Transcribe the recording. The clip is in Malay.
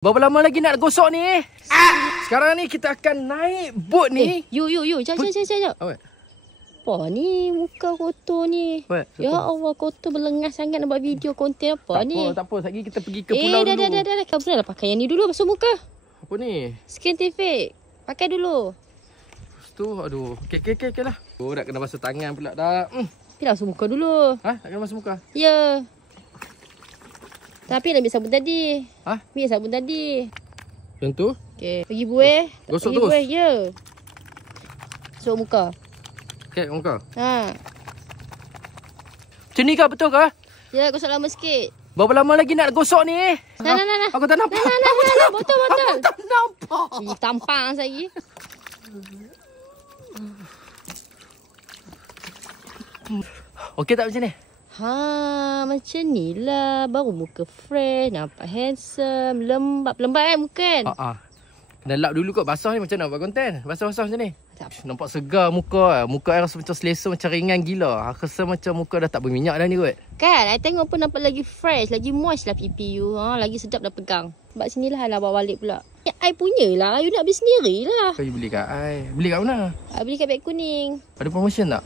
Berapa lama lagi nak gosok ni? Sekarang ni kita akan naik bot ni. You. Jap. Apa ni muka kotor ni? Ya Allah, kotor berlengas sangat nak buat video konten apa ni? Tak apa. Lagi kita pergi ke pulau dulu. Dah. Kau pernah pakai yang ni dulu basuh muka. Apa ni? Skintific. Pakai dulu. Lepas tu, aduh. Okey lah. Oh, nak kena basuh tangan pula dah. Pergi basuh muka dulu. Nak kena basuh muka? Ya. Tapi nak ambil sabun tadi. Ambil sabun tadi. Yang tu? Okey. Pergi buih. Gosok pergi terus? Buih, ya. Gosok muka. Okey, muka. Macam ni kah? Betul kah? Ya, gosok lama sikit. Berapa lama lagi nak gosok ni? Nah. Aku tak nampak. Nah. Betul. Aku tak nampak. Tampang saya. Okey tak macam ni? Macam ni lah. Baru muka fresh, nampak handsome, lembab muka kan? Kena lap dulu kot. Basah ni macam mana buat konten? Basah-basah macam ni. Nampak segar muka. Muka I rasa macam selesa, macam ringan gila. Aku rasa macam muka dah tak berminyak dah ni kot. Kan? I tengok pun nampak lagi fresh, lagi moist lah pipi you. Lagi sedap dah pegang. Sebab sinilah lah bawa balik pula. I punya lah. You nak beli sendiri lah. Kau beli kat I. Beli kat mana? I beli kat beg kuning. Ada promotion tak?